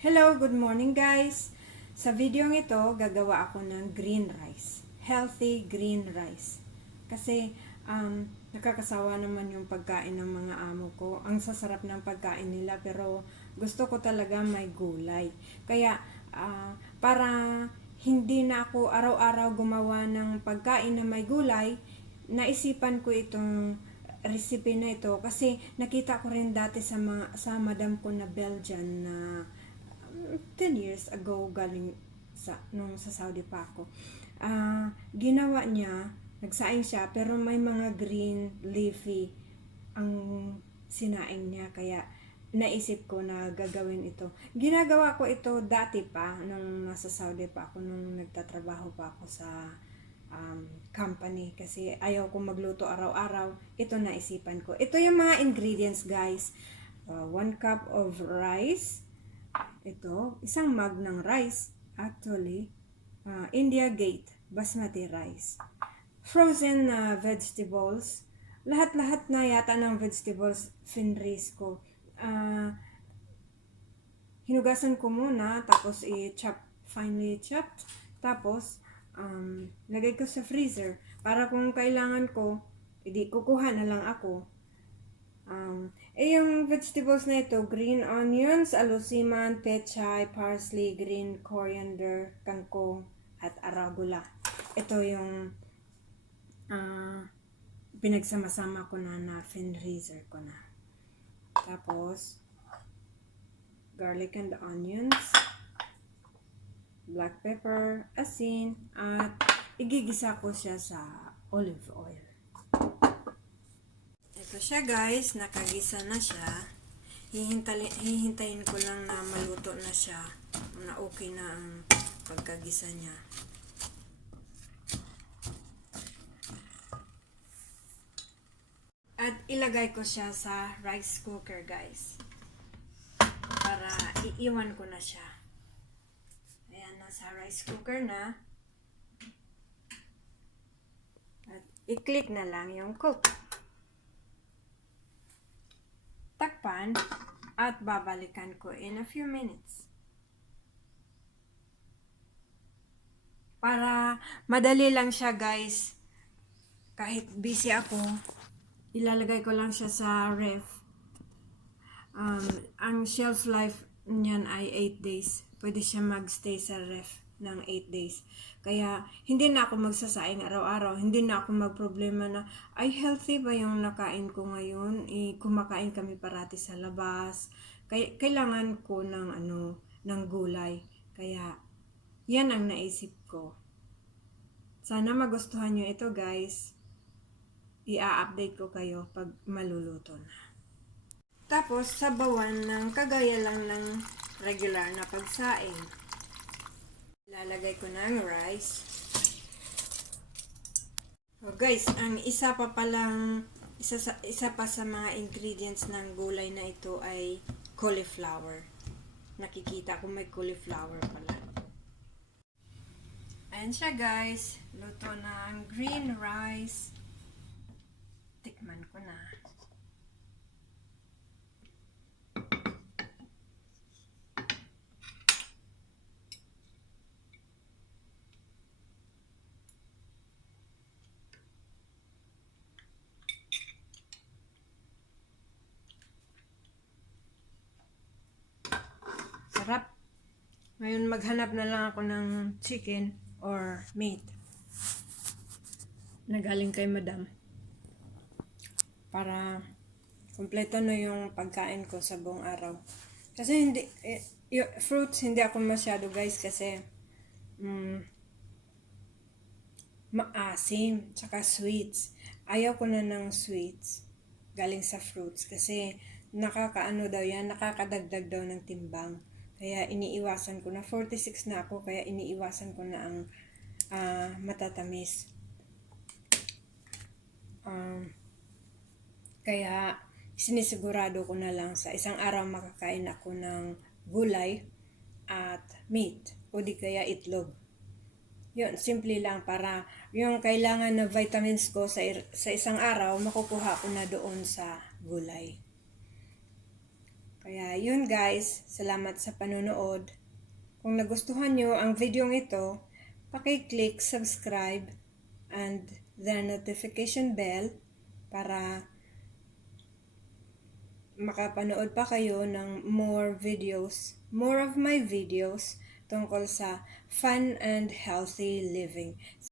Hello, good morning guys! Sa video ito, gagawa ako ng green rice. Healthy green rice. Kasi nakakasawa naman yung pagkain ng mga amo ko. Ang sasarap ng pagkain nila pero gusto ko talaga may gulay. Kaya para hindi na ako araw-araw gumawa ng pagkain na may gulay, naisipan ko itong recipe na ito kasi nakita ko rin dati sa madam ko na Belgian na 10 years ago galing nung sa Saudi pa ako. Ginawa niya, nagsaing siya pero may mga green leafy ang sinaing niya kaya naisip ko na gagawin ito. Ginagawa ko ito dati pa nung nasa Saudi pa ako, nung nagtatrabaho pa ako sa company kasi ayaw ko magluto araw-araw. Ito naisipan ko. Ito yung mga ingredients guys. 1 cup of rice. Ito, isang mug ng rice. Actually, India Gate basmati rice. Frozen vegetables. Lahat-lahat na yata ng vegetables finreeze ko. Hinugasan ko muna, tapos finely chopped. Tapos, lagay ko sa freezer. Para kung kailangan ko, kukuha na lang ako. Yung vegetables na ito, green onions, alusiman, pechay, parsley, green coriander, kangkong, at arugula. Ito yung pinagsama-sama ko na finreezer ko na. Tapos, garlic and onions, black pepper, asin, at igigisa ko siya sa olive oil. Ito siya guys, nakagisa na siya. Hihintayin ko lang na maluto na siya, na okay na ang pagkagisa niya. At ilagay ko siya sa rice cooker guys, para iiwan ko na siya. Ayan, nasa rice cooker na. At i-click na lang yung cook. Takpan at babalikan ko in a few minutes. Para madali lang siya guys, kahit busy ako, ilalagay ko lang siya sa ref. Ang shelf life niyan ay 8 days. Pwede siya magstay sa ref ng 8 days. Kaya hindi na ako magsasaing araw-araw. Hindi na ako magproblema na, ay healthy ba yung nakain ko ngayon? Kumakain kami parati sa labas. Kailangan ko ng gulay. Kaya yan ang naisip ko. Sana magustuhan nyo ito guys. I-update ko kayo pag maluluto na. Tapos sabawan ng kagaya lang ng regular na pagsaing. Lalagay ko ng rice. Oh guys, ang isa pa sa mga ingredients ng gulay na ito ay cauliflower. Nakikita ko may cauliflower pala. Ayan siya guys, luto na ang green rice. Tikman ko na. Sarap. Ngayon maghanap na lang ako ng chicken or meat na galing kay madam para kumpleto na yung pagkain ko sa buong araw. Kasi fruits hindi ako masyado guys kasi maasim tsaka sweets. Ayaw ko na ng sweets galing sa fruits kasi nakakadagdag daw ng timbang. Kaya iniiwasan ko na. 46 na ako, kaya iniiwasan ko na ang matatamis. Kaya sinisigurado ko na lang sa isang araw makakain ako ng gulay at meat o di kaya itlog. Yun, simple lang para yung kailangan na vitamins ko sa isang araw makukuha ko na doon sa gulay. Kaya yun guys, salamat sa panonood. Kung nagustuhan nyo ang video ito, paki-click subscribe and the notification bell para makapanood pa kayo ng more of my videos tungkol sa fun and healthy living.